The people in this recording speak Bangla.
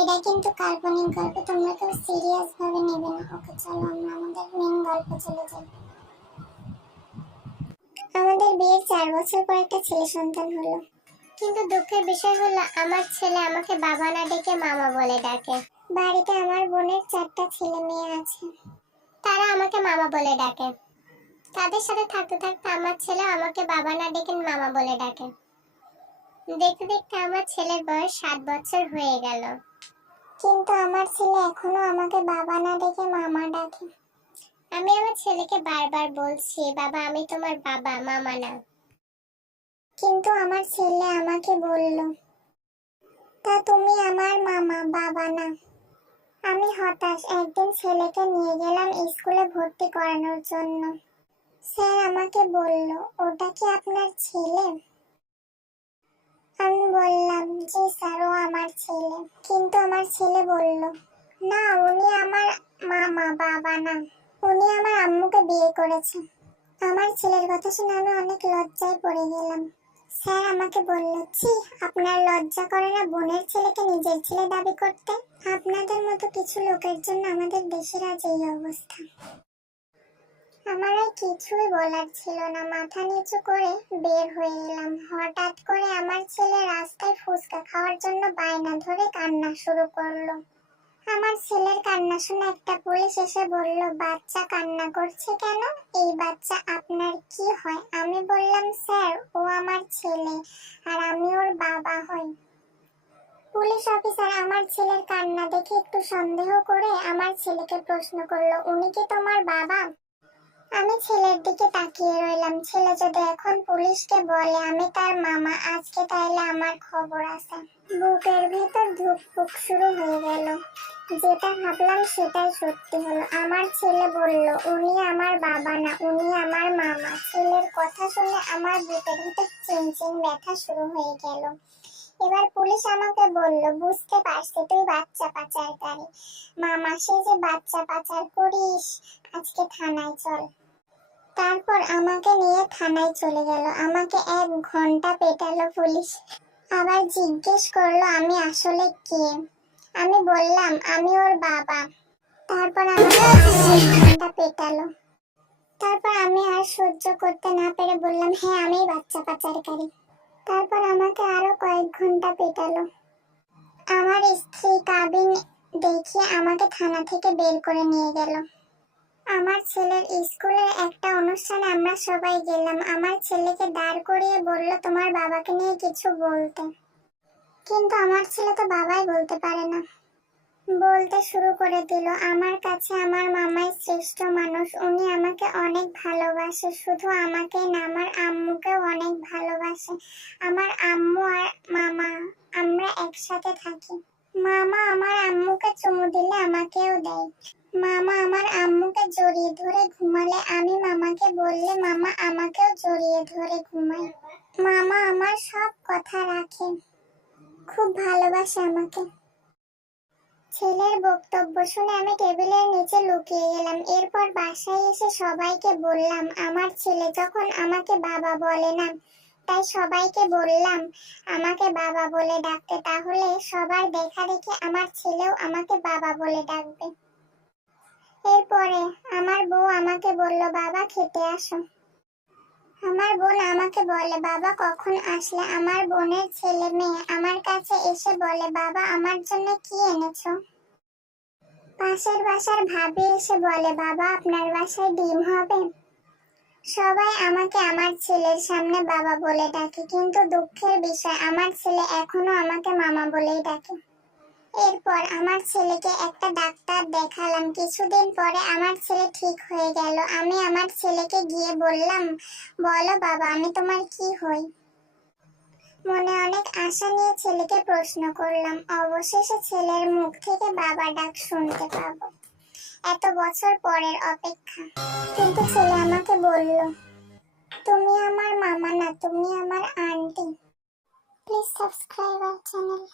এটা কিন্তু কাল্পনিক গল্প, তোমরা কেউ সিরিয়াস ভাবে নেবে না। ওকে চলো আমরা আমাদের মেইন গল্পে চলে যাই। আমাদের বিয়ের 4 বছর পর একটা ছেলে সন্তান হলো, কিন্তু দুঃখের বিষয় হলো আমার ছেলে আমাকে বাবা না ডেকে মামা বলে ডাকে। বাড়িতে আমার বোনের 4টা ছেলে মেয়ে আছে, তারা আমাকে মামা বলে ডাকে। তাদের সাথে থাকতে থাকতে আমার ছেলে আমাকে বাবা না ডেকে মামা বলে ডাকে। দেখতে দেখতে আমার ছেলের বয়স 7 বছর হয়ে গেল, কিন্তু আমার ছেলে এখনো আমাকে বাবা না ডেকে মামা ডাকে। আমি আমার ছেলেকে বারবার বলছি, বাবা আমি তোমার বাবা, মামা না। কিন্তু আমার ছেলে আমাকে বলল, তা তুমি আমার মামা, বাবা না। আমি হতাশ। একদিন ছেলেকে নিয়ে গেলাম স্কুলে ভর্তি করানোর জন্য। স্যার আমাকে বলল, ওটা কি আপনার ছেলে? আমি বললাম, জি স্যার, ও আমার ছেলে। কিন্তু আমার ছেলে বলল, না উনি আমার মামা, বাবা না, উনি আমার আম্মুকে বিয়ে করেছে। আমার ছেলের কথা শুনে আমি অনেক লজ্জায় পড়ে গেলাম। স্যার আমাকে বলল, ছি, আপনার লজ্জা করে না বোনের ছেলেকে নিজের ছেলে দাবি করতে? আপনাদের মতো কিছু লোকের জন্য আমাদের দেশের আজ এই অবস্থা। আমার আর কিছুই বলার ছিল না, মাথা নিচু করে বের হয়ে এলাম। হঠাৎ করে আমার ছেলে রাস্তায় ফুচকা খাওয়ার জন্য বায়না ধরে কান্না শুরু করলো। আমার ছেলের কান্না শুনে একটা পুলিশ এসে বলল, বাচ্চা কান্না করছে কেন? এই বাচ্চা আপনার কি হয়? আমি বললাম, স্যার ও আমার ছেলে আর আমি ওর বাবা হই। পুলিশ অফিসার আমার ছেলের কান্না দেখে একটু সন্দেহ করে আমার ছেলেকে প্রশ্ন করলো, উনি কি তোমার বাবা? আমি ছেলের দিকে তাকিয়ে রইলাম। ছেলে যদি এখন পুলিশকে বলে আমি তার মামা আজকে, তাইলে আমার খবর আছে। বুকের ভেতর ধুকপুক শুরু হয়ে গেল। যেটা ভাবলাম সেটাই সত্যি হলো। আমার ছেলে বলল, উনি আমার বাবা না, উনি আমার মামা। ছেলের কথা শুনে আমার বুকের ভেতর চিনচিন ব্যথা শুরু হয়ে গেল। এবার পুলিশ আমাকে বলল, বুঝতে পারছি তুই বাচ্চা পাচারকারী। মামা সে যে বাচ্চা পাচার করিস, আজকে থানায় চল। তারপর আমাকে নিয়ে থানায় চলে গেল। আমাকে 1 ঘন্টা পেটালো পুলিশ। আবার জিজ্ঞেস করলো আমি আসলে কে। আমি বললাম আমি ওর বাবা। তারপর আমাকে আরো 1 ঘন্টা পেটালো। তারপর আমি আর সহ্য করতে না পেরে বললাম, হ্যাঁ আমি বাচ্চা পাচারকারী। তারপর আমাকে আরো কয়েক ঘন্টা পেটালো। আমার স্ত্রী কাবিন দেখিয়ে আমাকে থানা থেকে বের করে নিয়ে গেল। আমার ছেলের স্কুলের একটা অনুষ্ঠানে আমরা সবাই গেলাম। আমার ছেলেকে দাঁড় করিয়ে বলল, তোমার বাবাকে নিয়ে কিছু বলতে। কিন্তু আমার ছেলে তো বাবাই বলতে পারে না। বলতে শুরু করে দিল, আমার কাছে আমার মামাই শ্রেষ্ঠ মানুষ। উনি আমাকে অনেক ভালোবাসে। শুধু আমাকে না, আমার আম্মুকেও অনেক ভালোবাসে। আমার আম্মু আর মামা আমরা একসাথে থাকি। মামা আমার আম্মুকে চুমু দিলে আমাকেও দেয়। মামা আমার আম্মুকে জড়িয়ে ধরে ঘুমালে আমি মামাকে বললে মামা আমাকেও জড়িয়ে ধরে ঘুমায়। মামা আমার সব কথা রাখে, খুব ভালোবাসে আমাকে। ছেলের বক্তব্য শুনে আমি টেবিলের নিচে লুকিয়ে গেলাম। এরপর বাসায় এসে সবাইকে বললাম, আমার ছেলে যখন আমাকে বাবা বলে না, তাই সবাইকে বললাম আমাকে বাবা বলে ডাকতে। তাহলে সবার দেখা দেখে আমার ছেলেও আমাকে বাবা বলে ডাকবে। এরপরে আমার বউ আমাকে বলল, বাবা খেতে আসো। আমার বোন আমাকে বলে, বাবা কখন আসলে? আমার বোনের ছেলে মেয়ে আমার কাছে এসে বলে, বাবা আমার জন্য কি এনেছো? পাশের বাসার ভাবি এসে বলে, বাবা আপনার বাসায় ডিম হবে? সবাই আমাকে আমার ছেলের সামনে বাবা বলে ডাকে, কিন্তু দুঃখের বিষয় আমার ছেলে এখনো আমাকে মামা বলেই ডাকে। এরপর আমার ছেলেকে একটা ডাক্তার দেখালাম। কিছুদিন পরে আমার ছেলে ঠিক হয়ে গেল। আমি আমার ছেলেকে গিয়ে বললাম, বলো বাবা আমি তোমার কি হই? মনে অনেক আশা নিয়ে ছেলেকে প্রশ্ন করলাম। অবশেষে ছেলের মুখ থেকে বাবা ডাক শুনতে পাবো। এত বছর পরের অপেক্ষা। কিন্তু ছেলে আমাকে বলল, তুমি আমার মামা না, তুমি আমার aunty. Please subscribe our channel.